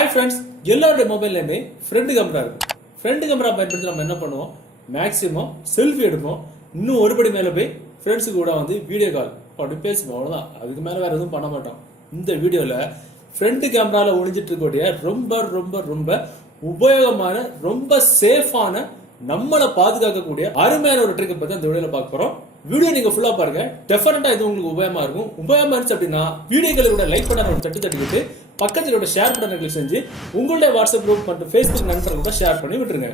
Hi friends, எல்லாருடைய மொபைல்லையுமே front camera இருக்கும். Front camera பயன்படுத்தி நம்ம என்ன பண்ணுவோம், மேக்ஸிமம் செல்ஃபி எடுப்போம். இன்னும் ஒருபடி மேலே போய் ஃப்ரெண்ட்ஸு கூட வந்து வீடியோ கால் அப்படி பேசுவோம். அவ்வளோதான், அதுக்கு மேலே வேற எதுவும் பண்ண மாட்டோம். இந்த வீடியோவில் ஃப்ரண்ட் கேமராவில் ஒழிஞ்சிட்டு இருக்கக்கூடிய ரொம்ப ரொம்ப ரொம்ப உபயோகமான, ரொம்ப சேஃபான, நம்மளை பாதுகாக்கக்கூடிய அருமையான ஒரு ட்ரிக்கை பற்றி அந்த வீடியோவில் பார்க்க போகிறோம். வீடியோ நீங்க ஃபுல்லா பாருங்க, டெஃபினட்டா இது உங்களுக்கு உபயோகமா இருக்கும். உபயோகமா இருந்துச்சு அப்படின்னா வீடியோக்களை கூட லைக் பண்ண ஒரு தட்டிக்கிட்டு பக்கத்துல ஷேர் பண்ண கிளிக் செஞ்சு உங்களுடைய வாட்ஸ்அப் குரூப் மற்றும் ஃபேஸ்புக் நண்பர்கள் கூட ஷேர் பண்ணி விட்டுருங்க.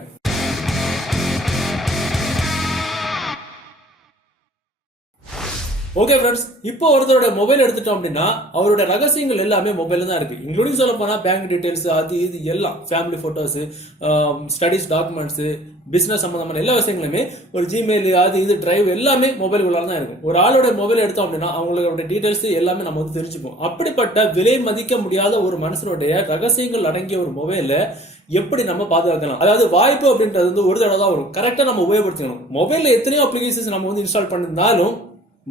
ஓகே ஃப்ரெண்ட்ஸ், இப்போ ஒருத்தரோட மொபைல் எடுத்துட்டோம் அப்படின்னா அவரோட ரகசியங்கள் எல்லாமே மொபைல்ல தான் இருக்கு. இன்க்ளூடிங் சொல்ல போனா பேங்க் டீடைல்ஸ், அது இது எல்லாம், family photos, studies documents, business சம்பந்தமான எல்லா விஷயங்களுமே ஒரு ஜிமெயில், அது இது டிரைவ் எல்லாமே மொபைலுக்குள்ள தான் இருக்கும். ஒரு ஆளோட மொபைல் எடுத்தோம் அப்படின்னா அவங்களோட டீடைல்ஸ் எல்லாமே நம்ம வந்து தெரிஞ்சுப்போம். அப்படிப்பட்ட விலை மதிக்க முடியாத ஒரு மனுஷனுடைய ரகசியங்கள் அடங்கிய ஒரு மொபைல எப்படி நம்ம பாதுகாக்கலாம்? அதாவது வாய்ப்பு அப்படின்றது வந்து ஒரு தடவை தான் வரும். கரெக்டா நம்ம உபயோகப்படுத்தணும். மொபைல்ல எத்தனையோ அப்ளிகேஷன்ஸ் நம்ம வந்து இன்ஸ்டால் பண்ணிருந்தாலும்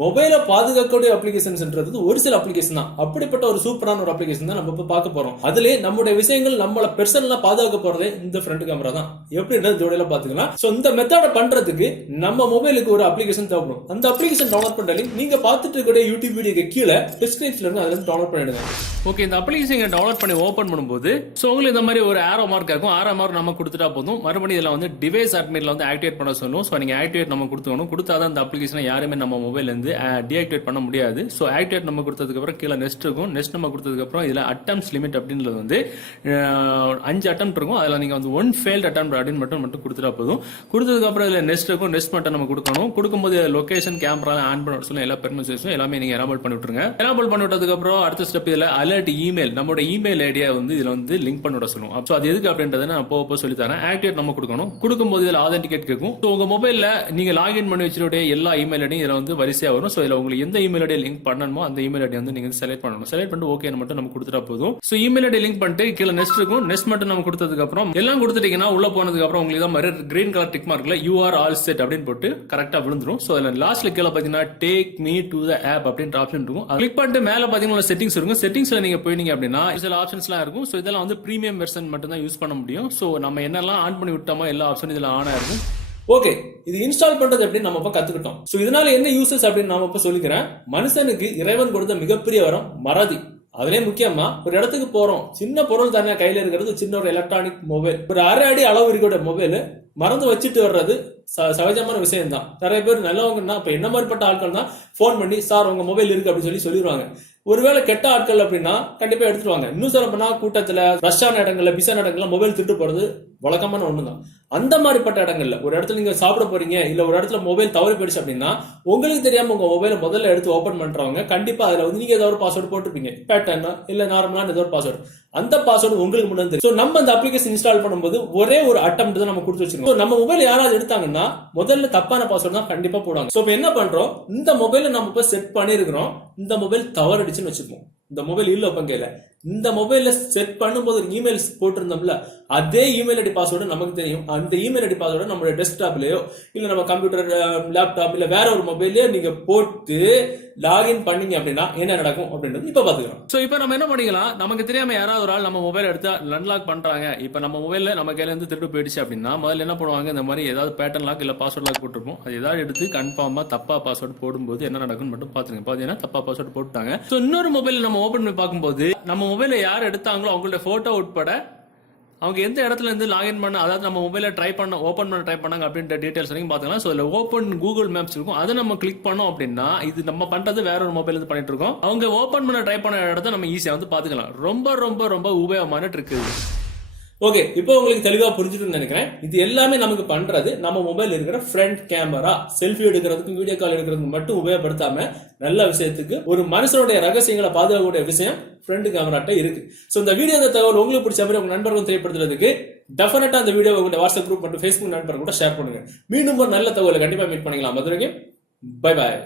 மொபைலை பாதுகாக்கக்கூடிய அப்ளிகேஷன்ஸ்ன்றது ஒரு சில அப்ளிகேஷன் தான். அப்படிப்பட்ட ஒரு சூப்பரான ஒரு அப்ளிகேஷன் தான் நம்ம இப்ப பார்க்க போறோம். அதுல நம்மளுடைய விஷயங்கள் நம்மள பெர்சனலா பாதுகாக்க போறதே இந்த ஃப்ரண்ட் கேமரா தான். எப்படின்றது ஜோடியில பாத்துக்கலாம். சோ இந்த மெத்தட பண்றதுக்கு நம்ம மொபைலுக்கு ஒரு அப்ளிகேஷன் தேவைப்படும். அந்த அப்ளிகேஷன் டவுன்லோட் பண்ற லிங்க் நீங்க பார்த்துட்டு இருக்க யூடியூப் வீடியோக்கு கீழே டிஸ்கிரிப்ஷன்ல இருந்து அதுல டவுன்லோட் பண்ணிடுங்க. ஓகே, இந்த அப்ளிகேஷன் டவுன்லோட் பண்ணி ஓபன் பண்ணும்போது சோ உங்களுக்கு இந்த மாதிரி ஒரு ஆரோ மார்க் ஆகும். ஆரோ மார்க் நம்ம கொடுத்துட்டா போதும். மறுபடியும் இதெல்லாம் வந்து டிவைஸ் அட்மிட்ல வந்து ஆக்டிவேட் பண்ண சொல்லும். சோ நீங்க ஆக்டிவேட் நம்ம கொடுத்துக்கணும். கொடுத்தாதான் இந்த அப்ளிகேஷனை யாருமே நம்ம மொபைல்ல இருந்து டீஆக்டிவேட் பண்ண முடியாது. ஸோ ஆக்டிவேட் நம்ம கொடுத்ததுக்கு அப்புறம் கீழே நெக்ஸ்ட் இருக்கும். நெக்ஸ்ட் நம்ம கொடுத்ததுக்கு அப்புறம் இதுல அட்டம்ஸ் லிமிட் அப்படின்றது வந்து 5 அட்டம் இருக்கும். அதுல நீங்க வந்து 1 ஃபெயில்ட் அட்டம் அப்படின்னு மட்டும் கொடுத்துட்டா போதும். கொடுத்ததுக்கு அப்புறம் இதுல நெக்ஸ்ட் இருக்கும். நெக்ஸ்ட் மட்டும் நம்ம கொடுக்கணும். கொடுக்கும்போது லொகேஷன், கேமரா ஆன் பண்ண சொல்ல எல்லா பெர்மிஷன்ஸும் எல்லாமே நீங்க எனேபிள் பண்ணி விட்டுருங்க. எனேபிள் பண்ணி விட்டதுக்கு அப்புறம் அடுத்த ஸ்டெப் இதுல அலர்ட் இமெயில், நம்மளோட இமெயில் ஐடியா வந்து இதுல வந்து லிங்க் பண்ணி விட சொல்லுவோம். ஸோ அது எதுக்கு அப்படின்றத நான் போக சொல்லி தரேன். ஆக்டிவேட் நம்ம கொடுக்கணும். கொடுக்கும்போது இதுல ஆதென்டிகேட் கேட்கும். ஸோ உங்க மொபைல்ல நீங்க லாகின் பண்ணி வச்சிருக்க எல்லா இமெயில் ஐடியும் இதுல வந்து வரிசையா வரும். ஸோ இதுல உங்களுக்கு எந்த இமெயில் ஐடி லிங்க் பண்ணணுமோ அந்த இமெயில் ஐடி வந்து நீங்க செலக்ட் பண்ணணும். செலக்ட் பண்ணிட்டு ஓகே மட்டும் நம்ம கொடுத்துட்டா போதும். சோ இமெயில் ஐடி லிங்க் பண்ணிட்டு கீழே நெக்ஸ்ட் இருக்கும். நெக்ஸ்ட் மட்டும் நம்ம கொடுத்ததுக்கு அப்புறம் எல்லாம் கொடுத்துட்டீங்கன்னா உள்ள போனதுக்கு அப்புறம் உங்களுக்கு தான் மாதிரி கிரீன் கலர் டிக் மார்க்ல யூ ஆர் ஆல் செட் அப்படின்னு போட்டு கரெக்டா விழுந்துரும். சோ அதுல லாஸ்ட்ல கீழே பாத்தீங்கன்னா take me to the app அப்படின்ற ஆப்ஷன் இருக்கும். கிளிக் பண்ணிட்டு மேல பாத்தீங்கன்னா செட்டிங்ஸ் இருக்கும். செட்டிங்ஸ்ல நீங்க போயிட்டீங்க அப்படின்னா சில ஆப்ஷன்ஸ் எல்லாம் இருக்கும். சோ இதெல்லாம் வந்து பிரீமியம் வெர்ஷன் மட்டும் தான் யூஸ் பண்ண முடியும். சோ நம்ம என்னெல்லாம் ஆன் பண்ணி விட்டோமோ எல்லா ஆப்ஷனும் இதுல ஆன் ஆயிருக்கும். ஓகே, இது இன்ஸ்டால் பண்றது அப்படின்னு நம்ம கத்துக்கிட்டோம். சோ இதனால என்ன யூசஸ் அப்படின்னு நாம இப்ப சொல்லிக்கிறேன். மனுஷனுக்கு இறைவன் கொடுத்த மிகப்பெரிய வரம் மறதி. அதுலயே முக்கியமா ஒரு இடத்துக்கு போறோம், சின்ன பொருள் தனியா கையில இருக்கிறது, சின்ன ஒரு எலக்ட்ரானிக் மொபைல், ஒரு அரை அடி அளவு இருக்கிற மொபைல் மறந்து வச்சுட்டு வர்றது சகஜமான விஷயம் தான். நிறைய பேர் நல்லவங்கன்னா இப்ப என்ன மாதிரிப்பட்ட ஆட்கள் தான் போன் பண்ணி சார் உங்க மொபைல் இருக்கு அப்படின்னு சொல்லிடுவாங்க. ஒருவேளை கெட்ட ஆட்கள் அப்படின்னா கண்டிப்பா எடுத்துருவாங்க. இன்னும் சொல்ல போனா கூட்டத்துல, ரஷ்ஷான இடங்கள்ல, பிசான இடங்கள்ல மொபைல் திருட்டு போறது வழக்கமான ஒண்ணுதான். அந்த மாதிரிப்பட்ட இடங்கள்ல ஒரு இடத்துல நீங்க சாப்பிட போறீங்க, இல்ல ஒரு இடத்துல மொபைல் தவறி போயிடுச்சு அப்படின்னா உங்களுக்கு தெரியாம உங்க மொபைலை முதல்ல எடுத்து ஓபன் பண்றவங்க கண்டிப்பா அதுல வந்து நீங்க ஏதாவது ஒரு பாஸ்வேர்டு போட்டுருப்பீங்க, பேட்டர்ன் இல்ல நார்மலான ஏதோ ஒரு பாஸ்வேர்டு. அந்த பாஸ்வேர்டு உங்களுக்கு முன்னாடி தெரியும். சோ நம்ம அந்த அப்ளிகேஷன் இன்ஸ்டால் பண்ணும்போது ஒரே ஒரு அட்டெம்ப்ட் தான் நம்ம கொடுத்து வச்சிருக்கோம். நம்ம மொபைல் யாராவது எடுத்தாங்கன்னா முதல்ல தப்பான பாஸ்வேர்டு தான் கண்டிப்பா போடுவாங்க. சோ என்ன பண்றோம், இந்த மொபைல நம்ம இப்ப செட் பண்ணிருக்கிறோம். இந்த மொபைல் தவறடிச்சுன்னு வச்சுப்போம். இந்த மொபைல் இல்ல பங்கையில இந்த மொபைல்ல செட் பண்ணும்போது இமெயில் போட்டிருந்தோம்ல, அதே இமெயில் ஐடி பாஸ்வேர்டு நமக்கு தெரியும். அந்த இமெயில் ஐடி பாஸ்வேர்டு நம்மளோட டெஸ்க்டாப்லயோ இல்ல நம்ம கம்ப்யூட்டர், லேப்டாப் இல்ல வேற ஒரு மொபைல்லயோ நீங்க போட்டு லாகின் பண்ணீங்க அப்படின்னா என்ன நடக்கும் அப்படின்றது இப்ப பாத்துக்கலாம். சோ இப்ப நம்ம என்ன பண்ணிக்கலாம், நமக்கு தெரியாம யாராவது ஒரு ஆள் நம்ம மொபைல் எடுத்து அன்லாக் பண்றாங்க. இப்ப நம்ம மொபைல்ல நம்ம கையில இருந்து திருட்டு போயிடுச்சு அப்படின்னா முதல்ல என்ன பண்ணுவாங்க, இந்த மாதிரி ஏதாவது பேட்டர்ன் லாக் இல்ல பாஸ்வேர்ட் லாக் போட்டிருப்போம். அது ஏதாவது எடுத்து கன்ஃபார்மா தப்பா பாஸ்வேர்டு போடும்போது என்ன நடக்கும் மட்டும் பாத்துருங்க. பாத்தீங்கன்னா தப்பா பாஸ்வேர்டு போட்டாங்க. சோ இன்னொரு மொபைல் நம்ம ஓபன் பண்ணி பார்க்கும்போது நம்ம மொபைல யார் எடுத்தாங்களோ அவங்களோட போட்டோ உட்பட அவங்க எந்த இடத்துல இருந்து லாகின் பண்ண, அதாவது நம்ம மொபைல ஓபன் பண்ண ட்ரை பண்ணாங்க அப்படின்ற டீடைல்ஸ் வரைக்கும் பாத்துக்கலாம். சோ இதுல ஓபன் கூகுள் மேப்ஸ் இருக்கும். அதை நம்ம கிளிக் பண்ணோம் அப்படின்னா இது நம்ம பண்றது வேற ஒரு மொபைல் இருந்து பண்ணிட்டு இருக்கோம். அவங்க ஓபன் பண்ண ட்ரை பண்ண இடத்த நம்ம ஈஸியா வந்து பாத்துக்கலாம். ரொம்ப ரொம்ப ரொம்ப உபயோகமான ட்ரிக். ஓகே, இப்போ உங்களுக்கு தெளிவா புரிஞ்சுட்டு நினைக்கிறேன். இது எல்லாமே நமக்கு பண்றது நம்ம மொபைல் இருக்கிற ஃப்ரண்ட் கேமரா, செல்ஃபி எடுக்கிறதுக்கும் வீடியோ கால் எடுக்கிறதுக்கு மட்டும் உபயோகப்படுத்தாம நல்ல விஷயத்துக்கு ஒரு மனுஷனுடைய ரகசியங்களை பாதுகாக்கக்கூடிய விஷயம் ஃப்ரண்ட் கேமராட்ட இருக்கு. சோ இந்த வீடியோ தகவல் உங்களுக்கு பிடிச்ச மாதிரி உங்க நண்பர்கள் தெரியப்படுத்துறதுக்கு டெஃபினட்டா அந்த வீடியோ உங்க வாட்ஸ்அப் குரூப் மற்றும் ஃபேஸ்புக் நண்பர்கள் கூட ஷேர் பண்ணுங்க. மீண்டும் ஒரு நல்ல தகவலை கண்டிப்பா மீட் பண்ணிக்கலாம். அது வரைக்கும் பை பாய்.